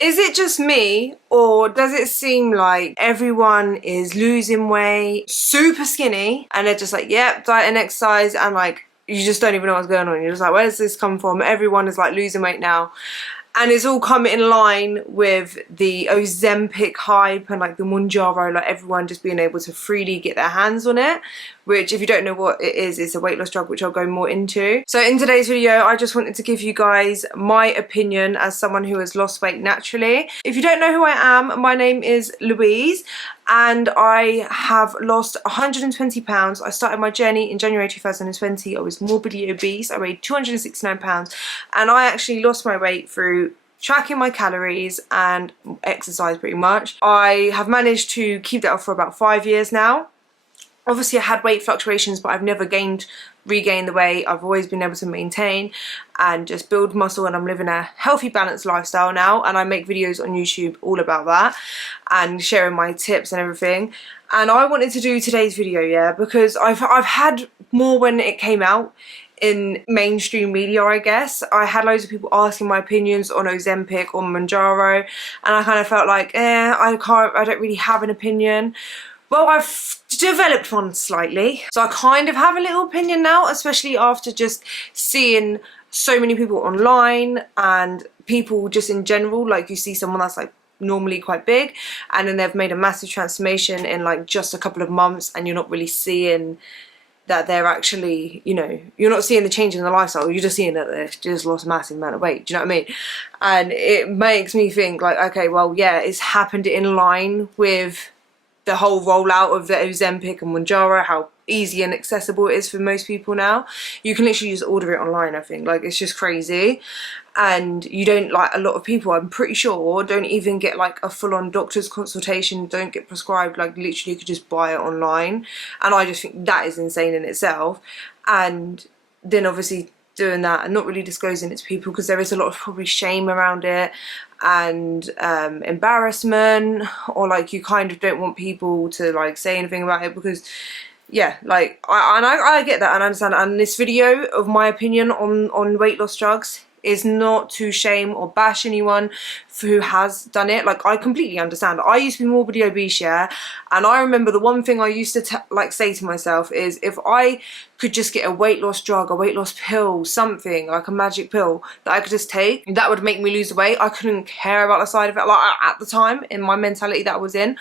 Is it just me, or does it seem like everyone is losing weight, super skinny, and they're just like, yep, diet and exercise, and like, you just don't even know what's going on. You're just like, where does this come from? Everyone is like losing weight now. And it's all come in line with the Ozempic hype and like the Mounjaro, like everyone just being able to freely get their hands on it, which if you don't know what it is, it's a weight loss drug, which I'll go more into. So in today's video, I just wanted to give you guys my opinion as someone who has lost weight naturally. If you don't know who I am, my name is Louise and I have lost 120 pounds. I started my journey in January 2020. I was morbidly obese. I weighed 269 pounds and I actually lost my weight through tracking my calories and exercise pretty much. I have managed to keep that off for about 5 years now. Obviously I had weight fluctuations, but I've never regained the weight. I've always been able to maintain and just build muscle, and I'm living a healthy, balanced lifestyle now, and I make videos on YouTube all about that and sharing my tips and everything. And I wanted to do today's video, yeah, because I've had more when it came out in mainstream media, I guess. I had loads of people asking my opinions on Ozempic or Mounjaro, and I kind of felt like, I don't really have an opinion. Well, I've developed one slightly. So I kind of have a little opinion now, especially after just seeing so many people online and people just in general. Like you see someone that's like normally quite big and then they've made a massive transformation in like just a couple of months, and you're not really seeing that they're actually, you know, you're not seeing the change in the lifestyle, you're just seeing that they've just lost a massive amount of weight. Do you know what I mean? And it makes me think like, okay, well, yeah, it's happened in line with the whole rollout of the Ozempic and Mounjaro, how easy and accessible it is for most people now. You can literally just order it online, I think. Like, it's just crazy. And you don't, like, a lot of people, I'm pretty sure, don't even get like a full-on doctor's consultation, don't get prescribed, like literally you could just buy it online. And I just think that is insane in itself. And then obviously doing that and not really disclosing it to people, because there is a lot of probably shame around it and embarrassment, or like you kind of don't want people to like say anything about it, because yeah, like I get that and I understand. And this video of my opinion on weight loss drugs is not to shame or bash anyone who has done it. Like, I completely understand. I used to be morbidly obese, yeah, and I remember the one thing I used to like say to myself is, if I could just get a weight loss drug, a weight loss pill, something like a magic pill that I could just take, that would make me lose the weight. I couldn't care about the side effect. Like, at the time, in my mentality that I was in,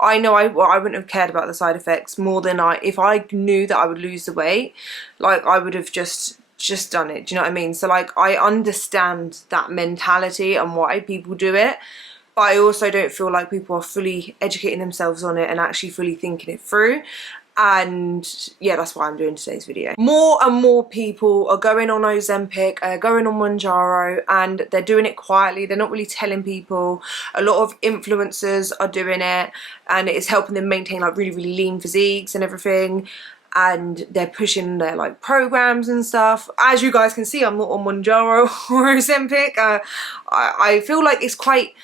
I know I wouldn't have cared about the side effects more than if I knew that I would lose the weight. Like, I would have just done it. Do you know what I mean? So like, I understand that mentality and why people do it, but I also don't feel like people are fully educating themselves on it and actually fully thinking it through. And yeah, that's why I'm doing today's video. More and more people are going on Ozempic, going on Mounjaro, and they're doing it quietly. They're not really telling people. A lot of influencers are doing it, and it's helping them maintain like really, really lean physiques and everything. And they're pushing their like programs and stuff. As you guys can see, I'm not on Mounjaro or Ozempic. I feel like it's quite,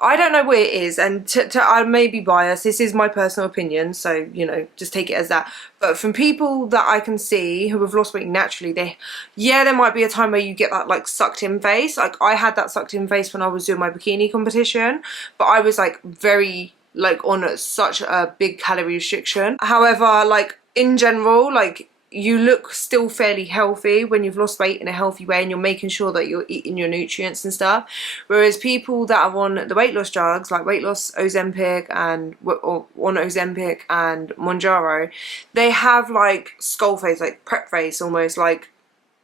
I don't know what it is, and I may be biased. This is my personal opinion, so you know, just take it as that. But from people that I can see who have lost weight naturally, there might be a time where you get that like sucked in face. Like, I had that sucked in face when I was doing my bikini competition, but I was like very like on such a big calorie restriction. However, like in general, like, you look still fairly healthy when you've lost weight in a healthy way and you're making sure that you're eating your nutrients and stuff. Whereas people that are on the weight loss drugs, like weight loss Ozempic and or on Ozempic and Mounjaro, they have like skull face, like prep face almost, like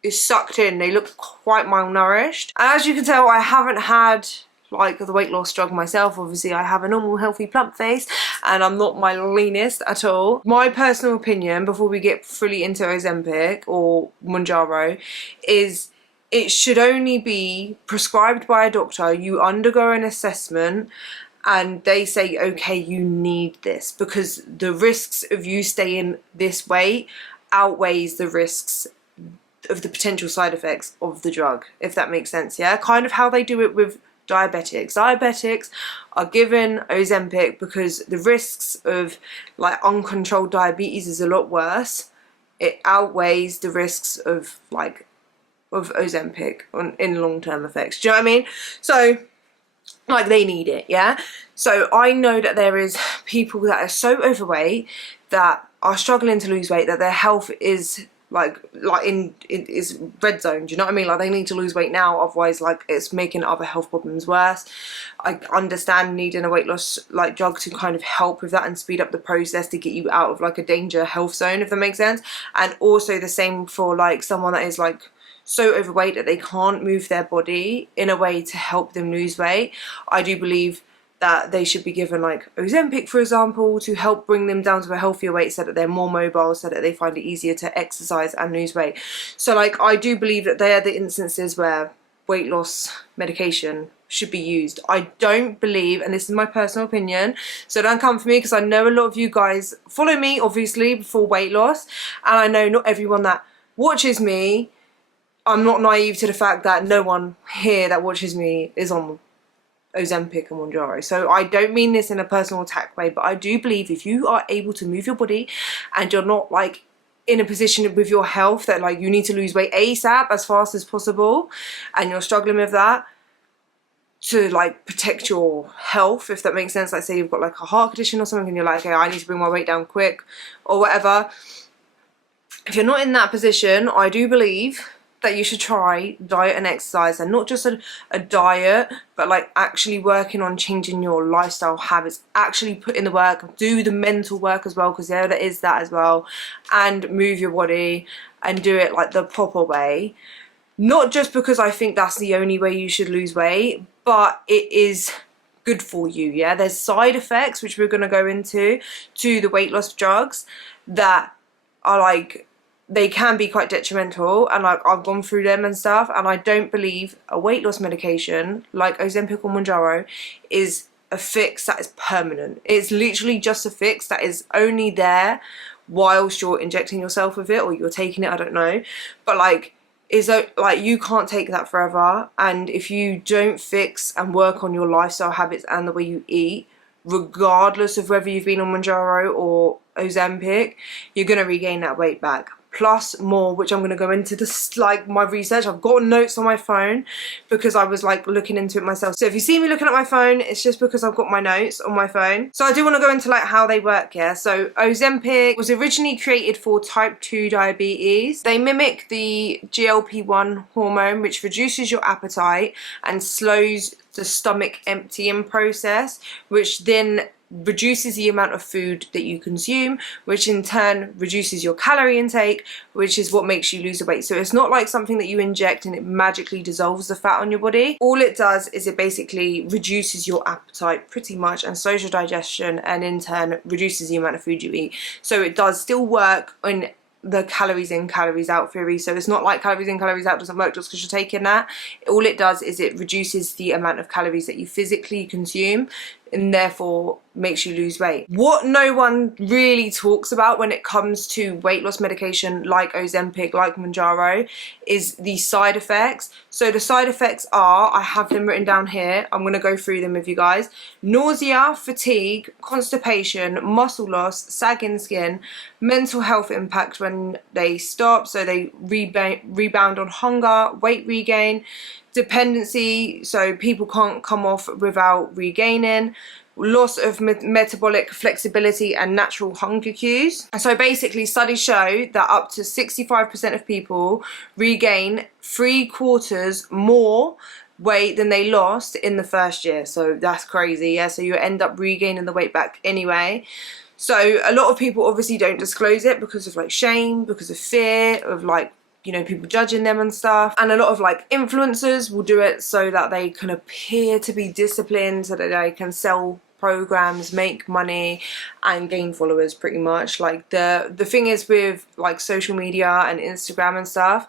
it's sucked in. They look quite malnourished. And as you can tell, I haven't had like the weight loss drug myself. Obviously I have a normal healthy plump face and I'm not my leanest at all. My personal opinion, before we get fully into Ozempic or Mounjaro, is it should only be prescribed by a doctor. You undergo an assessment and they say, okay, you need this, because the risks of you staying this weight outweighs the risks of the potential side effects of the drug, if that makes sense. Yeah, kind of how they do it with diabetics. Diabetics are given Ozempic because the risks of like uncontrolled diabetes is a lot worse. It outweighs the risks of like Ozempic in long-term effects. Do you know what I mean? So Like, they need it, yeah? So I know that there is people that are so overweight that are struggling to lose weight, that their health is like is red zone, do you know what I mean? Like, they need to lose weight now, otherwise like it's making other health problems worse. I understand needing a weight loss like drug to kind of help with that and speed up the process to get you out of like a danger health zone, if that makes sense. And also the same for like someone that is like so overweight that they can't move their body in a way to help them lose weight. I do believe that they should be given like Ozempic, for example, to help bring them down to a healthier weight so that they're more mobile, so that they find it easier to exercise and lose weight. So like, I do believe that they are the instances where weight loss medication should be used. I don't believe, and this is my personal opinion, so don't come for me, because I know a lot of you guys follow me obviously for weight loss, and I know not everyone that watches me, I'm not naive to the fact that no one here that watches me is on Ozempic and Mounjaro. So I don't mean this in a personal attack way, but I do believe if you are able to move your body and you're not like in a position with your health that like you need to lose weight ASAP as fast as possible, and you're struggling with that, to like protect your health, if that makes sense, like say you've got like a heart condition or something and you're like, okay, I need to bring my weight down quick or whatever. If you're not in that position, I do believe that you should try diet and exercise, and not just a diet, but like actually working on changing your lifestyle habits, actually put in the work, do the mental work as well, because there is that as well, and move your body and do it like the proper way. Not just because I think that's the only way you should lose weight, but it is good for you, yeah? There's side effects, which we're going to go into, to the weight loss drugs that are like, they can be quite detrimental, and like I've gone through them and stuff, and I don't believe a weight loss medication like Ozempic or Mounjaro is a fix that is permanent. It's literally just a fix that is only there whilst you're injecting yourself with it, or you're taking it, I don't know, but like is like you can't take that forever. And if you don't fix and work on your lifestyle habits and the way you eat, regardless of whether you've been on Mounjaro or Ozempic, you're going to regain that weight back, plus more, which I'm going to go into this, like my research. I've got notes on my phone because I was like looking into it myself. So if you see me looking at my phone, it's just because I've got my notes on my phone. So I do want to go into like how they work here. So Ozempic was originally created for type 2 diabetes. They mimic the GLP-1 hormone, which reduces your appetite and slows the stomach emptying process, which then reduces the amount of food that you consume, which in turn reduces your calorie intake, which is what makes you lose the weight. So it's not like something that you inject and it magically dissolves the fat on your body. All it does is it basically reduces your appetite pretty much and slows your digestion, and in turn reduces the amount of food you eat. So it does still work on the calories in, calories out theory. So it's not like calories in, calories out doesn't work just because you're taking that. All it does is it reduces the amount of calories that you physically consume, and therefore makes you lose weight. What no one really talks about when it comes to weight loss medication like Ozempic, like Mounjaro, is the side effects. So the side effects are, I have them written down here, I'm going to go through them with you guys: nausea, fatigue, constipation, muscle loss, sagging skin, mental health impact when they stop, so they rebound on hunger, weight regain, dependency, so people can't come off without regaining, loss of metabolic flexibility and natural hunger cues. And so basically studies show that up to 65% of people regain 3/4 more weight than they lost in the first year. So that's crazy, yeah? So you end up regaining the weight back anyway. So a lot of people obviously don't disclose it because of like shame, because of fear of like, you know, people judging them and stuff. And a lot of like influencers will do it so that they can appear to be disciplined, so that they can sell programs, make money and gain followers pretty much. Like the thing is with like social media and Instagram and stuff,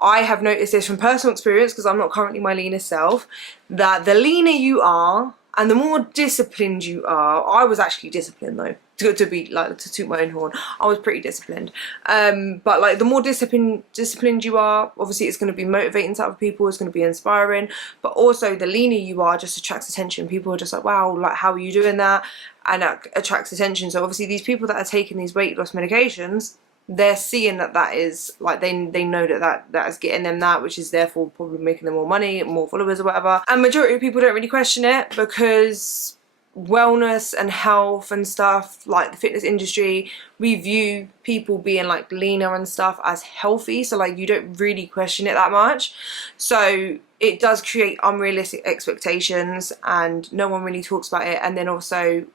I have noticed this from personal experience because I'm not currently my leanest self, that the leaner you are and the more disciplined you are, I was actually disciplined though, to be like, to toot my own horn, I was pretty disciplined, but like the more disciplined you are, obviously it's going to be motivating to other people, it's going to be inspiring, but also the leaner you are just attracts attention. People are just like, wow, like how are you doing that? And that attracts attention. So obviously these people that are taking these weight loss medications, they're seeing that is like, they know that is getting them that, which is therefore probably making them more money, more followers or whatever. And majority of people don't really question it, because wellness and health and stuff, like the fitness industry, we view people being like leaner and stuff as healthy, so like you don't really question it that much. So it does create unrealistic expectations and no one really talks about it. And then also,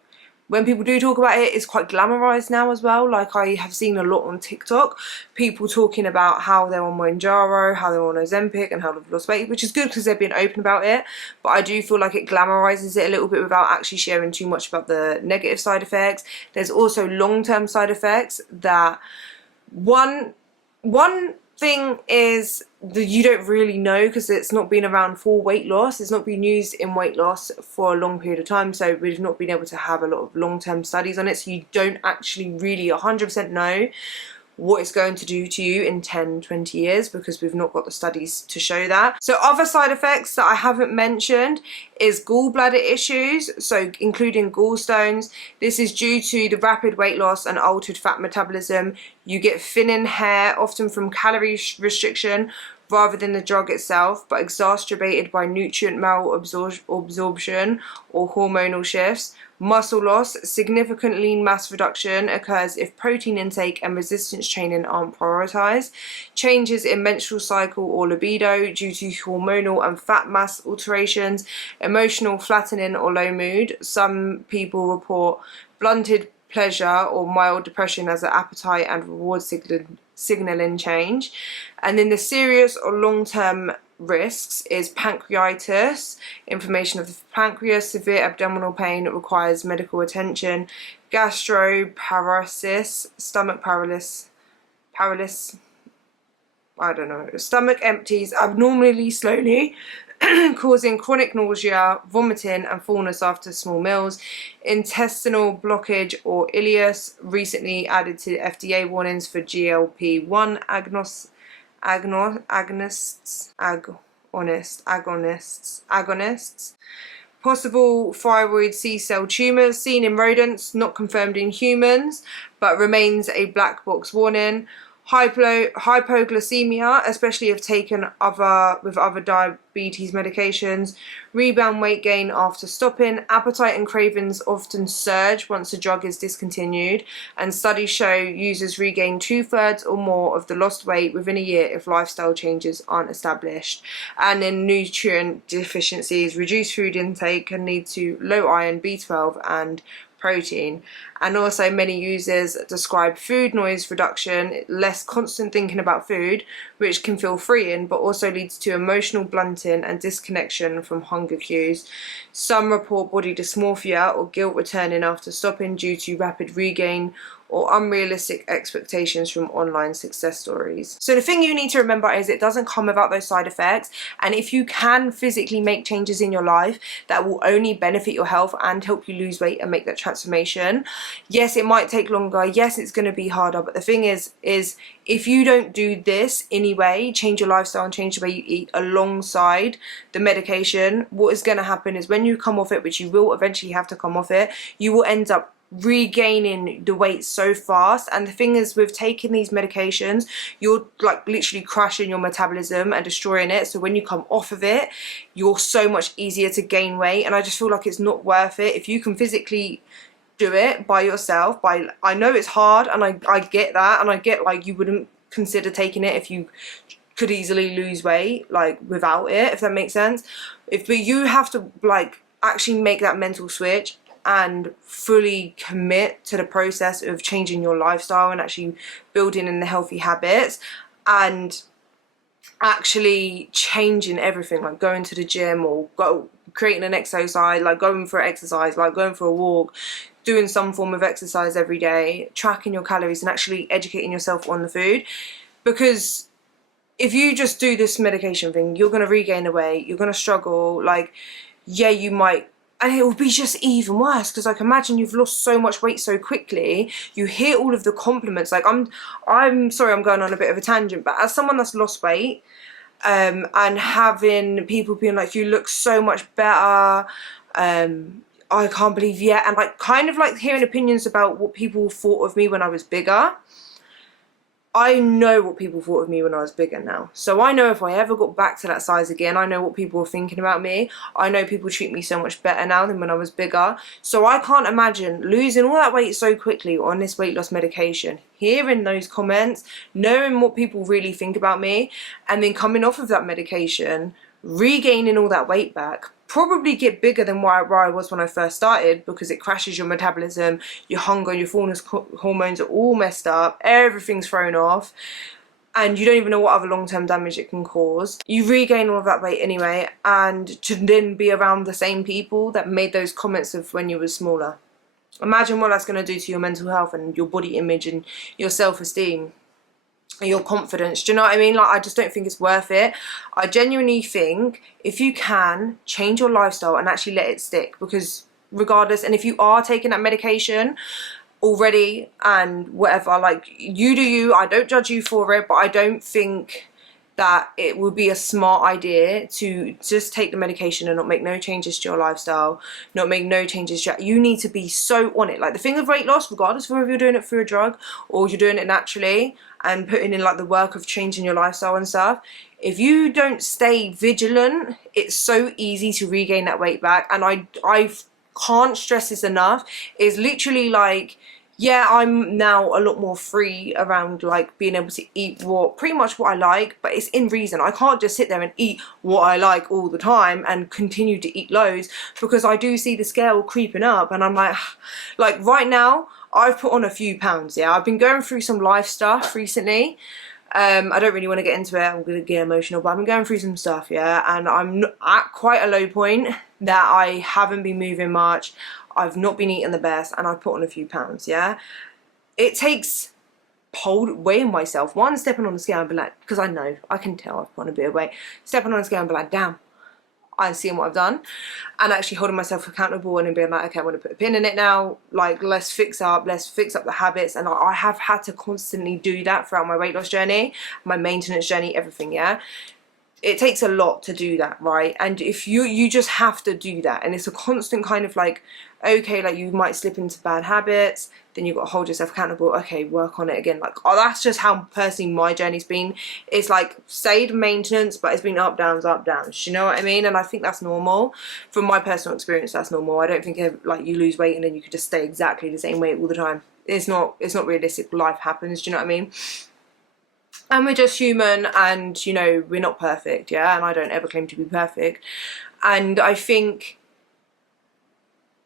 when people do talk about it, it's quite glamorized now as well. Like, I have seen a lot on TikTok, people talking about how they're on Mounjaro, how they're on Ozempic, and how they've lost weight, which is good because they're being open about it. But I do feel like it glamorizes it a little bit without actually sharing too much about the negative side effects. There's also long-term side effects that one thing is that you don't really know, because it's not been around for weight loss. It's not been used in weight loss for a long period of time, so we've not been able to have a lot of long-term studies on it, so you don't actually really 100% know what it's going to do to you in 10-20 years, because we've not got the studies to show that. So other side effects that I haven't mentioned is gallbladder issues, so including gallstones. This is due to the rapid weight loss and altered fat metabolism. You get thinning hair, often from calorie restriction rather than the drug itself, but exacerbated by nutrient malabsorption or hormonal shifts. Muscle loss, significant lean mass reduction occurs if protein intake and resistance training aren't prioritized. Changes in menstrual cycle or libido due to hormonal and fat mass alterations. Emotional flattening or low mood. Some people report blunted pleasure or mild depression as an appetite and reward signaling change. And then the serious or long-term risks is pancreatitis, inflammation of the pancreas, severe abdominal pain that requires medical attention, gastroparesis, stomach paralysis, I don't know, stomach empties abnormally slowly, causing chronic nausea, vomiting and fullness after small meals, intestinal blockage or ileus, recently added to FDA warnings for GLP-1 agonists, possible thyroid C-cell tumours seen in rodents, not confirmed in humans, but remains a black box warning. Hypoglycemia, especially if taken with other diabetes medications. Rebound weight gain after stopping. Appetite and cravings often surge once the drug is discontinued, and studies show users regain 2/3 or more of the lost weight within a year if lifestyle changes aren't established. And in nutrient deficiencies, reduced food intake can lead to low iron, B12 and protein. And also many users describe food noise reduction, less constant thinking about food, which can feel freeing but also leads to emotional blunting and disconnection from hunger cues. Some report body dysmorphia or guilt returning after stopping due to rapid regain or unrealistic expectations from online success stories. So the thing you need to remember is it doesn't come without those side effects, and if you can physically make changes in your life that will only benefit your health and help you lose weight and make that transformation, yes, it might take longer, yes, it's going to be harder, but the thing is if you don't do this anyway, change your lifestyle and change the way you eat alongside the medication, what is going to happen is when you come off it, which you will eventually have to come off it, you will end up regaining the weight so fast. And the thing is, with taking these medications, you're like literally crashing your metabolism and destroying it, so when you come off of it, you're so much easier to gain weight. And I just feel like it's not worth it if you can physically do it by yourself. I know it's hard, and I get that, and I get like you wouldn't consider taking it if you could easily lose weight like without it, if that makes sense. But you have to like actually make that mental switch and fully commit to the process of changing your lifestyle and actually building in the healthy habits and actually changing everything, like going to the gym or creating an exercise, like going for exercise, like going for a walk, doing some form of exercise every day, tracking your calories and actually educating yourself on the food. Because if you just do this medication thing, you're going to regain the weight, you're going to struggle, like, yeah, you might. And it will be just even worse, because like imagine you've lost so much weight so quickly, you hear all of the compliments, like I'm sorry I'm going on a bit of a tangent, but as someone that's lost weight and having people being like, you look so much better, I can't believe yet, and like kind of like hearing opinions about what people thought of me when I was bigger, I know what people thought of me when I was bigger now. So I know if I ever got back to that size again, I know what people were thinking about me. I know people treat me so much better now than when I was bigger. So I can't imagine losing all that weight so quickly on this weight loss medication, hearing those comments, knowing what people really think about me, and then coming off of that medication, regaining all that weight back, probably get bigger than where I was when I first started, because it crashes your metabolism, your hunger, your fullness hormones are all messed up, everything's thrown off, and you don't even know what other long-term damage it can cause. You regain all of that weight anyway, and to then be around the same people that made those comments of when you were smaller. Imagine what that's going to do to your mental health and your body image and your self-esteem, your confidence. Do you know what I mean? Like, I just don't think it's worth it. I genuinely think if you can change your lifestyle and actually let it stick, because regardless, and if you are taking that medication already and whatever, like, you do you, I don't judge you for it, but I don't think that it would be a smart idea to just take the medication and not make no changes to your lifestyle, not make no changes to, you need to be so on it. Like, the thing of weight loss, regardless of whether you're doing it through a drug or you're doing it naturally and putting in like the work of changing your lifestyle and stuff, if you don't stay vigilant, it's so easy to regain that weight back. And I can't stress this enough. It's literally like, yeah, I'm now a lot more free around like being able to eat pretty much what I like, but it's in reason. I can't just sit there and eat what I like all the time and continue to eat loads, because I do see the scale creeping up and I'm like right now I've put on a few pounds. Yeah, I've been going through some life stuff recently. I don't really want to get into it, I'm gonna get emotional, but I've been going through some stuff, yeah, and I'm at quite a low point that I haven't been moving much. I've not been eating the best, and I've put on a few pounds, yeah. It takes weighing myself, one, stepping on the scale and be like, because I know, I can tell I've put on a bit of weight, stepping on the scale and be like, damn, I'm seeing what I've done, and actually holding myself accountable and being like, okay, I'm going to put a pin in it now, like, let's fix up the habits. And I have had to constantly do that throughout my weight loss journey, my maintenance journey, everything, yeah. It takes a lot to do that, right? And if you just have to do that, and it's a constant kind of like, okay, like, you might slip into bad habits, then you've got to hold yourself accountable, okay, work on it again. Like, oh, that's just how personally my journey's been. It's like stayed maintenance, but it's been up downs, you know what I mean? And I think that's normal. From my personal experience, that's normal. I don't think like you lose weight and then you could just stay exactly the same weight all the time. It's not realistic. Life happens, do you know what I mean? And we're just human, and, you know, we're not perfect, yeah, and I don't ever claim to be perfect. And I think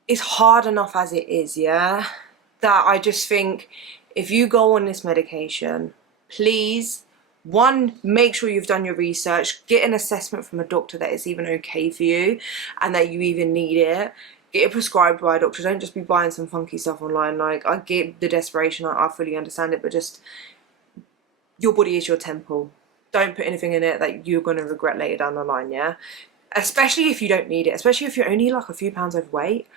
it's hard enough as it is, yeah, that I just think if you go on this medication, please, one, make sure you've done your research, get an assessment from a doctor that it's even okay for you and that you even need it. Get it prescribed by a doctor. Don't just be buying some funky stuff online. Like, I get the desperation, I fully understand it, but just, your body is your temple. Don't put anything in it that you're going to regret later down the line, yeah? Especially if you don't need it. Especially if you're only like a few pounds overweight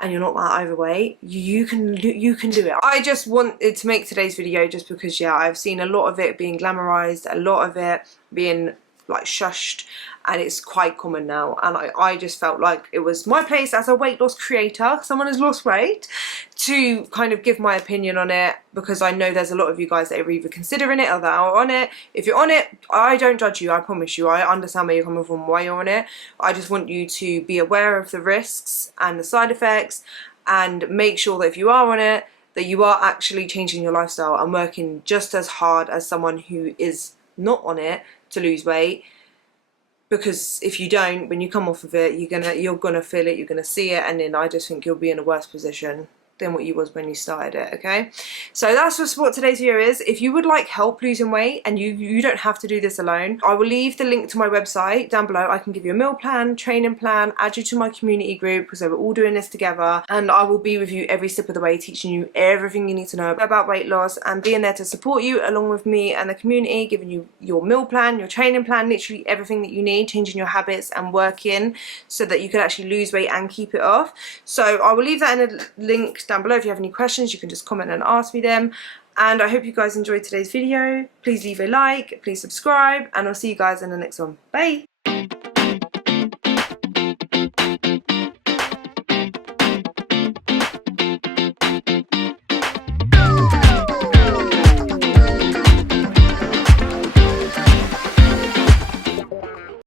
and you're not that overweight, you can do it. I just wanted to make today's video just because, yeah, I've seen a lot of it being glamorized, a lot of it being like shushed, and it's quite common now. And I just felt like it was my place as a weight loss creator, someone who's lost weight, to kind of give my opinion on it, because I know there's a lot of you guys that are either considering it or that are on it. If you're on it, I don't judge you, I promise you. I understand where you're coming from, why you're on it. I just want you to be aware of the risks and the side effects, and make sure that if you are on it, that you are actually changing your lifestyle and working just as hard as someone who is not on it to lose weight. Because if you don't, when you come off of it, you're gonna feel it, you're gonna see it, and then I just think you'll be in a worse position than what you was when you started it, okay? So that's just what today's video is. If you would like help losing weight, and you don't have to do this alone, I will leave the link to my website down below. I can give you a meal plan, training plan, add you to my community group, because we're all doing this together, and I will be with you every step of the way, teaching you everything you need to know about weight loss, and being there to support you along with me and the community, giving you your meal plan, your training plan, literally everything that you need, changing your habits and working so that you can actually lose weight and keep it off. So I will leave that in a link down below. If you have any questions, you can just comment and ask me them. And I hope you guys enjoyed today's video. Please leave a like, please subscribe, and I'll see you guys in the next one. Bye!